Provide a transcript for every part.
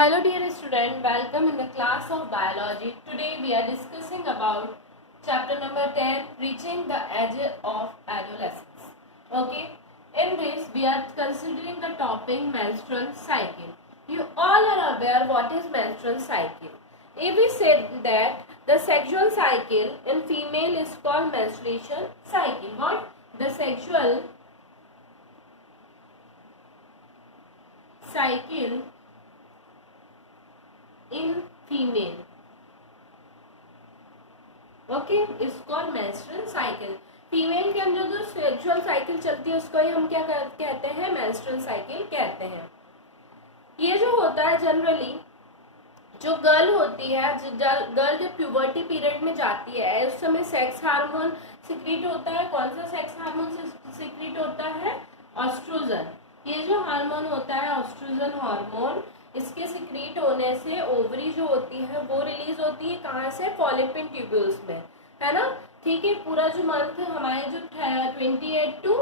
Hello dear student, welcome in the class of biology. Today we are discussing about chapter number 10, reaching the age of adolescence. Okay, in this we are considering the topic menstrual cycle. You all are aware what is menstrual cycle. If we said that the sexual cycle in female is called menstruation cycle. What? The sexual cycle in female, okay, is called menstrual cycle. Female के अंदर जो sexual cycle चलती है उसको ही हम क्या कहते हैं? मेंस्ट्रुअल साइकिल कहते हैं. ये जो होता है जनरली जो गर्ल होती है, गर्ल जब प्यूबर्टी पीरियड में जाती है उस समय सेक्स हार्मोन सिक्रीट होता है. कौन सा सेक्स हार्मोन सिक्रीट होता है? ऑस्ट्रोजन. ये जो हार्मोन होता है ऑस्ट्रोजन हार्मोन, इसके सिक्रीट होने से ओवरी जो होती है वो रिलीज होती है. कहाँ से? फॉलिपिन ट्यूब्यूल्स में, है ना. ठीक है, पूरा जो मंथ हमारे जो 28 to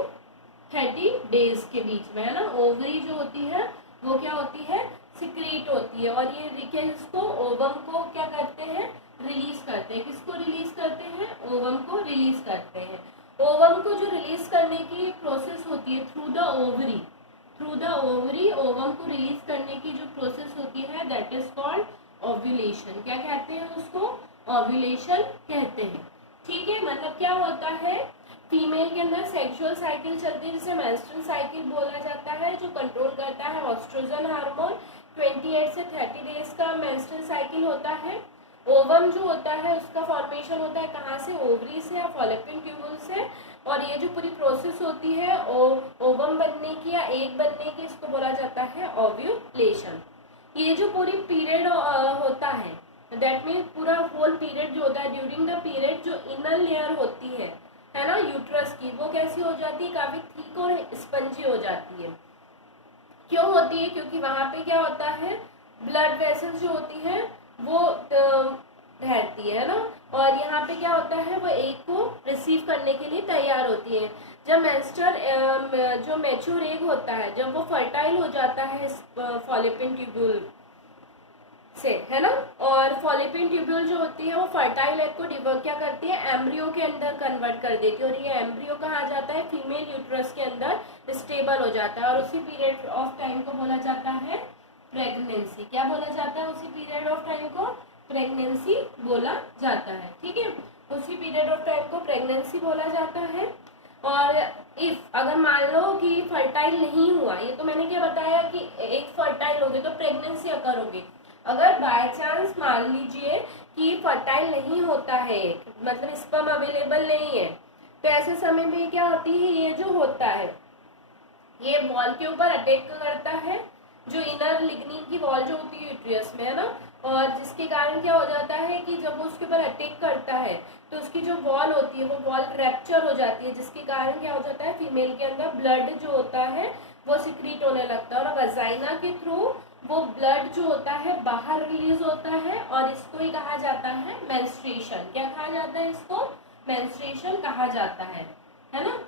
30 डेज के बीच में, है ना, ओवरी जो होती है वो क्या होती है? सिक्रीट होती है. और ये इसको ओवम को क्या करते हैं? रिलीज करते हैं. किसको रिलीज करते हैं? ओवम को रिलीज करते हैं. ओवम को जो रिलीज करने की प्रोसेस होती है थ्रू द ओवरी, ओवम को रिलीज करने की जो प्रोसेस होती है दैट इज कॉल्ड ओव्यूलेशन. क्या कहते हैं उसको? ओव्यूलेशन कहते हैं. ठीक है, मतलब क्या होता है? फीमेल के अंदर सेक्सुअल साइकिल चलती है जिसे मेंस्ट्रुअल साइकिल बोला जाता है, जो कंट्रोल करता है ऑस्ट्रोजन हार्मोन. 28 से 30 डेज का मेंस्ट्रुअल साइकिल होता है. ओवम जो होता है उसका फॉर्मेशन होता है कहाँ से? ओवरी से या फॉलिपिन ट्यूब्यूल से. और ये जो पूरी प्रोसेस होती है ओवम बनने की या एग बनने की, इसको बोला जाता है ओव्यूलेशन. ये जो पूरी पीरियड होता है दैट मीन पूरा होल पीरियड जो होता है, ड्यूरिंग द पीरियड जो इनर लेयर होती है ना यूट्रस की, वो कैसी हो जाती है? काफी थिक और स्पंजी हो जाती है. क्यों होती है? क्योंकि वहां पे क्या होता है? ब्लड वेसल्स जो होती है वो रहती है ना. और यहाँ पे क्या होता है? वो एग को रिसीव करने के लिए तैयार होती है. जब मेंस्ट्रुअल जो मैच्योर एग होता है, जब वो फर्टाइल हो जाता है फॉलिपिन ट्यूब्यूल से, है ना, और फॉलिपिन ट्यूब्यूल जो होती है वो फर्टाइल एग को क्या करती है? एम्ब्रियो के अंदर कन्वर्ट कर देती है. और ये एम्ब्रियो कहाँ जाता है? फीमेल यूट्रस के अंदर स्टेबल हो जाता है. और उसी पीरियड ऑफ टाइम को बोला जाता है प्रेगनेंसी. क्या बोला जाता है? उसी पीरियड ऑफ टाइम को प्रेगनेंसी बोला जाता है. ठीक है, उसी पीरियड ऑफ टाइम को प्रेगनेंसी बोला जाता है. और इफ अगर मान लो कि फर्टाइल नहीं हुआ, ये तो मैंने क्या बताया कि एक फर्टाइल होगी तो प्रेगनेंसी अकर होगी. अगर बाय चांस मान लीजिए कि फर्टाइल नहीं होता है, मतलब स्पर्म अवेलेबल नहीं है, तो ऐसे समय में क्या होती है? ये जो होता है ये वॉल के ऊपर अटैक करता है, जो इनर लिग्निन की वॉल जो होती है यूट्रियस में, है ना. और जिसके कारण क्या हो जाता है कि जब वो उसके ऊपर अटैक करता है तो उसकी जो वॉल होती है वो वॉल रैप्चर हो जाती है, जिसके कारण क्या हो जाता है? फीमेल के अंदर ब्लड जो होता है वो सिक्रीट होने लगता है. और वजाइना के थ्रू वो ब्लड जो होता है बाहर रिलीज होता है. और इसको ही कहा जाता है मेंस्ट्रुएशन. क्या कहा जाता है इसको? मेंस्ट्रुएशन कहा जाता है ना.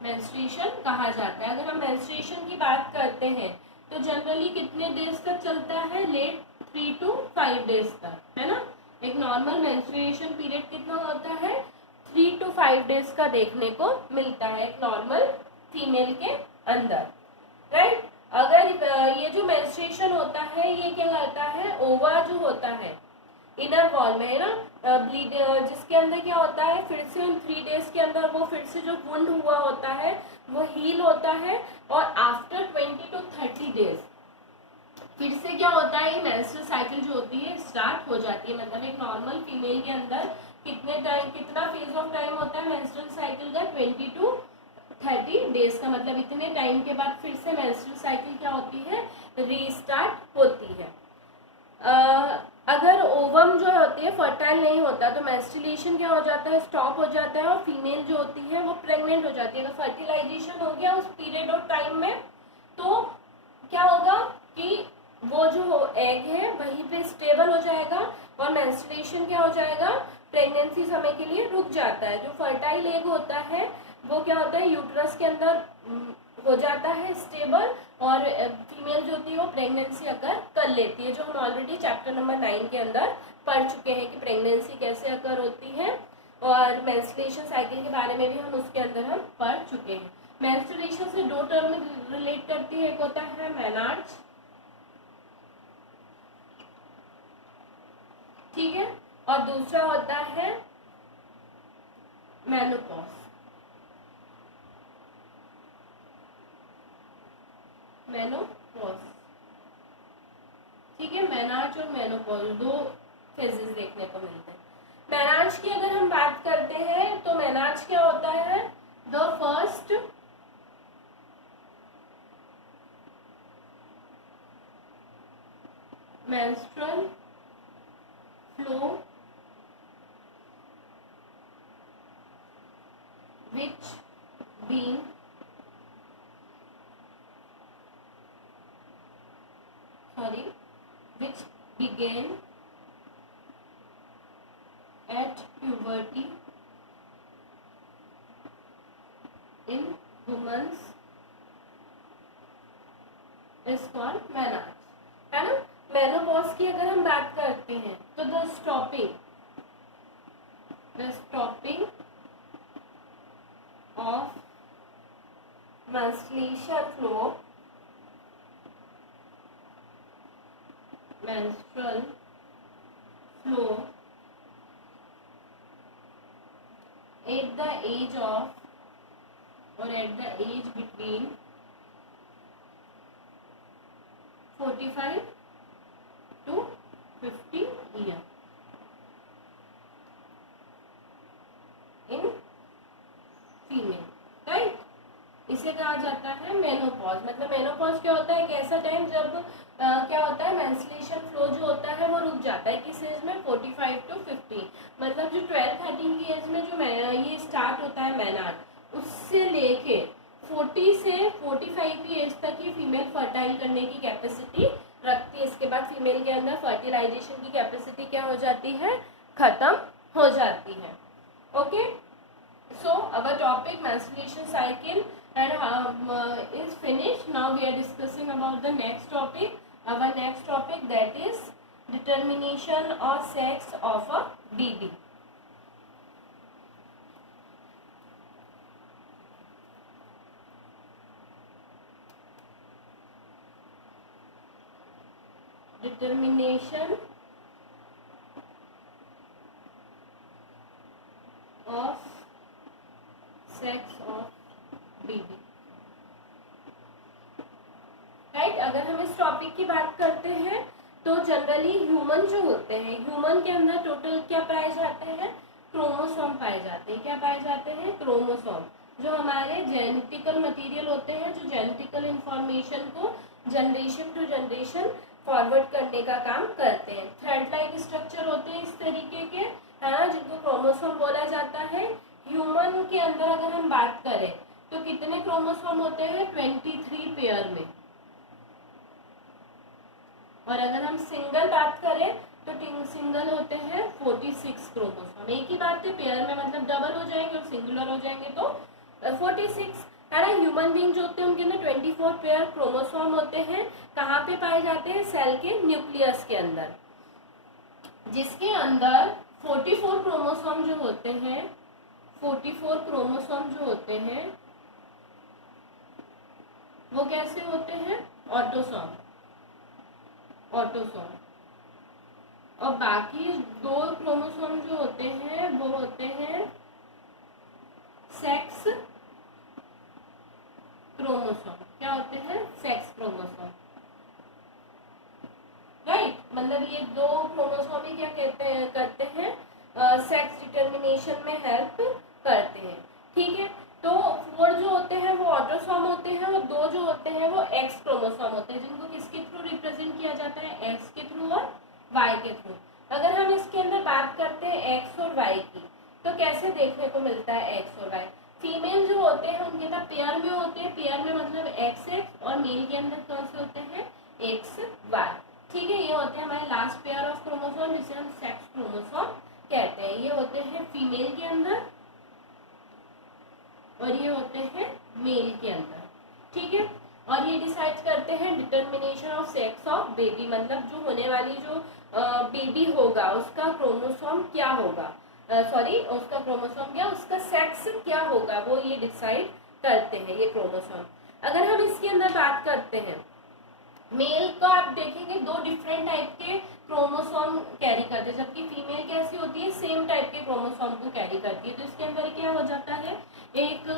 मेंस्ट्रुएशन कहा जाता है. अगर हम मेंस्ट्रुएशन की बात करते हैं तो जनरली कितने डेज तक चलता है? लेट 3 to 5 डेज तक, है ना. एक नॉर्मल मेंस्ट्रुएशन पीरियड कितना होता है? 3 to 5 डेज का देखने को मिलता है एक नॉर्मल फीमेल के अंदर, राइट. अगर ये जो मेंस्ट्रुएशन होता है ये क्या करता है? ओवा जो होता है इनर वॉल में, है ना, ब्लीड, जिसके अंदर क्या होता है? फिर से उन 3 डेज के अंदर वो फिर से जो वुंड हुआ होता है वो हील होता है. और आफ्टर 20 to 30 डेज फिर से क्या होता है? ये मेंस्ट्रुअल साइकिल जो होती है स्टार्ट हो जाती है. मतलब एक नॉर्मल फीमेल के अंदर कितना फेज ऑफ टाइम होता है मेंस्ट्रुअल साइकिल का? 20 to 30 डेज का. मतलब इतने टाइम के बाद फिर से मेंस्ट्रुअल साइकिल क्या होती है? रीस्टार्ट होती है. अगर ओवम जो होती है फर्टाइल नहीं होता तो मेंस्ट्रुएशन क्या हो जाता है? स्टॉप हो जाता है. और फीमेल जो होती है वो प्रेग्नेंट हो जाती है. अगर फर्टिलाइजेशन हो गया उस पीरियड ऑफ टाइम में तो क्या होगा कि वो जो एग है वहीं पे स्टेबल हो जाएगा और मेंस्ट्रुएशन क्या हो जाएगा? प्रेगनेंसी समय के लिए रुक जाता है. जो फर्टाइल एग होता है वो क्या होता है? यूट्रस के अंदर हो जाता है स्टेबल. और फीमेल जो होती है वो प्रेगनेंसी अकर कर लेती है, जो हम ऑलरेडी चैप्टर नंबर 9 के अंदर पढ़ चुके हैं कि प्रेगनेंसी कैसे अकर होती है, और मेंस्ट्रुएशन साइकिल के बारे में भी हम उसके अंदर हम पढ़ चुके हैं। मेंस्ट्रुएशन से दो टर्म रिलेट करती है, एक होता है मेनार्च, ठीक है, और दूसरा होता है मेनोपॉज। मेनोपॉज, ठीक है, मेनार्च और मेनोपॉज दो फेजेस देखने को मिलते हैं। मेनार्च की अगर हम बात करते हैं तो मेनार्च क्या होता है, the first menstrual flow which being which began at puberty in women's is called menarche, है ना। मेनोपॉज की अगर हम बात करते हैं तो the stopping of menstrual flow at the age of or at the age between 45 to 50 year in female, right. इसे कहा जाता है मेनोपॉज। मतलब मेनोपॉज क्या होता है, एक ऐसा टाइम जब क्या होता है, मेंस्ट्रुएशन फ्लो जो होता है वो रुक जाता है, किस एज में, 45 to 50। मतलब जो 12-13 की एज में जो ये स्टार्ट होता है मेनार्च, उससे लेके 40 से 45 की एज तक ही फीमेल फर्टाइल करने की कैपेसिटी रखती है। इसके बाद फीमेल के अंदर फर्टिलाइजेशन की कैपेसिटी क्या हो जाती है, खत्म हो जाती है। Okay, so our topic menstruation cycle and is finished. Now we are discussing about the next topic. Our next topic, that is determination or sex of a baby. Determination of sex of baby, right. अगर हम इस topic की बात करते हैं तो generally human जो होते हैं, ह्यूमन के अंदर टोटल क्या पाए जाते हैं, क्रोमोसोम पाए जाते हैं। क्या पाए जाते हैं, क्रोमोसोम, जो हमारे जेनेटिकल मटेरियल होते हैं, जो जेनेटिकल इंफॉर्मेशन को जनरेशन टू जनरेशन फॉरवर्ड करने का काम करते हैं। थ्रेड लाइक स्ट्रक्चर होते हैं इस तरीके के, है ना, जिनको क्रोमोसोम बोला जाता है। ह्यूमन के अंदर अगर हम बात करें तो कितने क्रोमोसोम होते हैं, 23 पेयर में। और अगर हम सिंगल बात करें तो सिंगल होते हैं 46 क्रोमोसोम। एक ही बात है, पेयर में मतलब डबल हो जाएंगे और सिंगुलर हो जाएंगे तो 46, है ना। ह्यूमन बीइंग जो होते हैं उनके अंदर 24 पेयर क्रोमोसोम होते हैं। कहाँ पे पाए जाते हैं, सेल के न्यूक्लियस के अंदर, जिसके अंदर 44 क्रोमोसोम जो होते हैं, 44 क्रोमोसोम जो होते हैं वो कैसे होते हैं, ऑटोसोम, और बाकी 2 क्रोमोसोम जो होते हैं वो होते हैं सेक्स क्रोमोसोम। क्या होते हैं, सेक्स क्रोमोसोम, राइट। मतलब ये 2 क्रोमोसोम ही क्या करते हैं, सेक्स डिटर्मिनेशन में हेल्प करते हैं, ठीक है। तो 4 जो होते हैं वो ऑटोसोम होते हैं और 2 जो होते हैं वो एक्स क्रोमोसोम होते हैं, जिनको किसके थ्रू रिप्रेजेंट किया जाता है, एक्स के थ्रू और वाई के थ्रू। अगर हम इसके अंदर बात करते हैं एक्स और वाई की, तो कैसे देखने को मिलता है एक्स और वाई। फीमेल जो होते हैं उनके अंदर पेयर में होते हैं, पेयर में मतलब एक्स एक्स, और मेल के अंदर कौन से होते हैं, एक्स वाई, ठीक है। ये होते हैं हमारे लास्ट पेयर ऑफ क्रोमोसोम, जिसे हम सेक्स क्रोमोसोम कहते हैं। ये होते हैं फीमेल के अंदर और ये होते हैं मेल के अंदर, ठीक है। और ये डिसाइड करते हैं determination of sex of baby, मतलब जो होने वाली जो बेबी होगा उसका क्रोमोसोम क्या होगा, उसका क्रोमोसोम क्या, उसका सेक्स क्या होगा, वो ये डिसाइड करते हैं ये क्रोमोसोम। अगर हम इसके अंदर बात करते हैं मेल को, आप देखेंगे दो डिफरेंट टाइप के क्रोमोसोम कैरी करते हैं, जबकि फीमेल कैसी होती है, सेम टाइप के क्रोमोसोम को कैरी करती है। तो इसके अंदर क्या हो जाता है, एक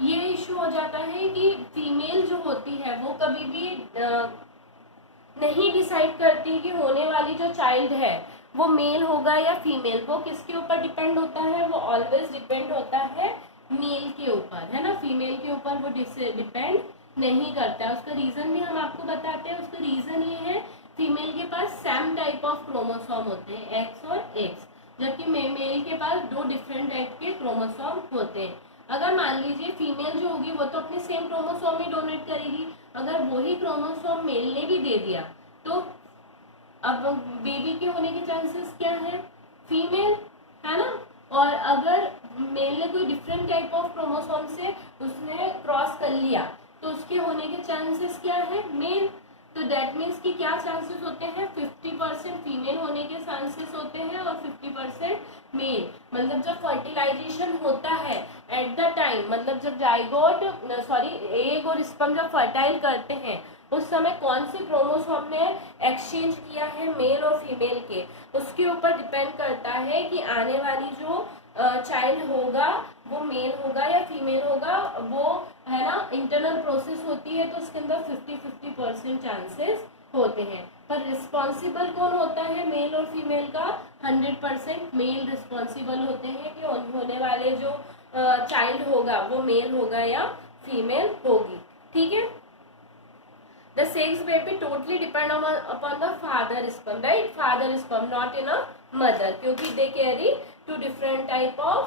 ये इशू हो जाता है कि फीमेल जो होती है वो कभी भी नहीं डिसाइड करती कि होने वाली जो चाइल्ड है वो मेल होगा या फीमेल। वो किसके ऊपर डिपेंड होता है, वो ऑलवेज डिपेंड होता है मेल के ऊपर, है ना, फीमेल के ऊपर वो डिपेंड नहीं करता है। उसका रीजन भी हम आपको बताते हैं। उसका रीजन ये है, फीमेल के पास सेम टाइप ऑफ क्रोमोसोम होते हैं, एक्स और एक्स, जबकि मेल के पास दो डिफरेंट टाइप के क्रोमोसोम होते हैं। अगर मान लीजिए फीमेल जो होगी वो तो अपने सेम क्रोमोसोम ही डोनेट करेगी, अगर वही क्रोमोसोम मेल ने भी दे दिया तो अब बेबी के होने के चांसेस क्या है, फीमेल, है ना। और अगर मेल ने कोई डिफरेंट टाइप ऑफ क्रोमोसोम से उसने क्रॉस कर लिया तो उसके होने के चांसेस क्या है, मेल। तो दैट मीन्स कि क्या चांसेस होते हैं, 50% फीमेल होने के चांसेस होते हैं और 50% मेल। मतलब जब फर्टिलाइजेशन होता है एट द टाइम, मतलब जब जाइगोट एग और स्पर्म जब फर्टाइल करते हैं उस समय कौन से क्रोमोसोम ने एक्सचेंज किया है मेल और फीमेल के, उसके ऊपर डिपेंड करता है कि आने वाली जो चाइल्ड होगा वो मेल होगा या फीमेल होगा। वो है ना इंटरनल प्रोसेस होती है तो उसके अंदर 50-50% चांसेस होते हैं। पर रिस्पॉन्सिबल कौन होता है मेल और फीमेल का, 100% मेल रिस्पॉन्सिबल होते हैं कि होने वाले जो चाइल्ड होगा वो मेल होगा या फीमेल होगी। ठीक है, the sex baby totally depend upon the father sperm, right, father sperm, not in a mother, क्योंकि they carry two different type of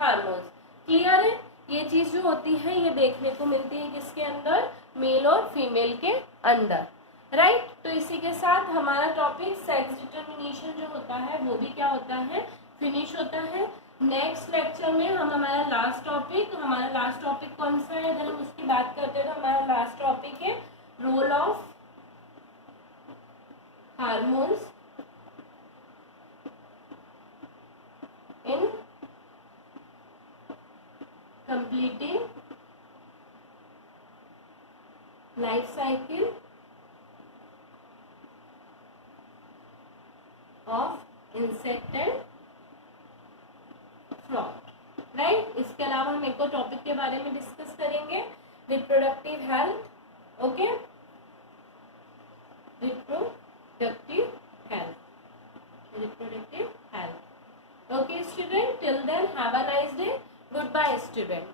hormones। Clear है, ये चीज जो होती है ये देखने को मिलती है किसके अंदर, मेल और फीमेल के अंदर, राइट। तो इसी के साथ हमारा टॉपिक सेक्स डिटर्मिनेशन जो होता है वो भी क्या होता है, फिनिश होता है। नेक्स्ट लेक्चर में हम हमारा लास्ट टॉपिक कौन सा है, अगर हम उसकी बात करते हैं तो हमारा लास्ट टॉपिक है role of hormones in completing life cycle of insect and frog, right. इसके अलावा हम एक और टॉपिक के बारे में डिस्कस करेंगे, reproductive health, okay, reproductive health, okay student, till then have a nice day, goodbye student।